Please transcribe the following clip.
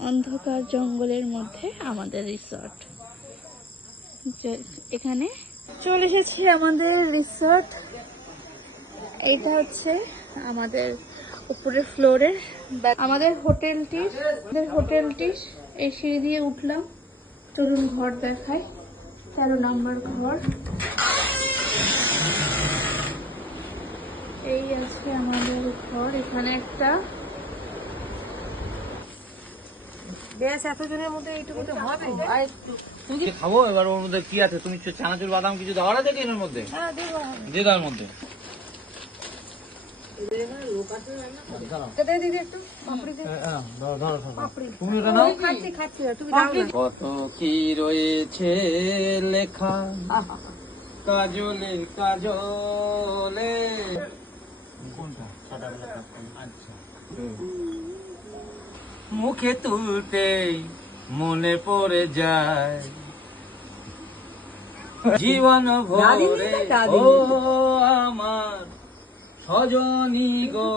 অন্ধকার জঙ্গলের মধ্যে আমাদের রিসর্ট। এখানে চলে এসেছি আমাদের রিসর্ট। এটা হচ্ছে আমাদের উপরের ফ্লোরে। আমাদের হোটেলটির আমাদের হোটেলটির এই সিঁড়ি দিয়ে উঠলাম। চলুন ঘর দেখাই। তেরো নম্বর ঘর। এই আছে আমাদের ঘর। এখানে একটা বেশ এতজনের মধ্যে এইটুকু তো হবে। আর একটু। কি খাব? এবার ওর মধ্যে কি আছে? তুমি চ- চানাচুর বাদাম কিছু দেওয়ার আছে কি এর মধ্যে? হ্যাঁ দেবো দিয়ে দাও এর মধ্যে। দে দিদি একটু। পাপড়ি দে। পাপড়ি। তুমি ওটা নাও। ওই খাচ্ছি খাচ্ছি তুমি দাও না। কত কি রয়েছে লেখা? কাজলে কাজলে। কোনটা? আচ্ছা। মুখে তুলতেই মনে পড়ে যায়। জীবন ভরে ও আমার সজনী গো।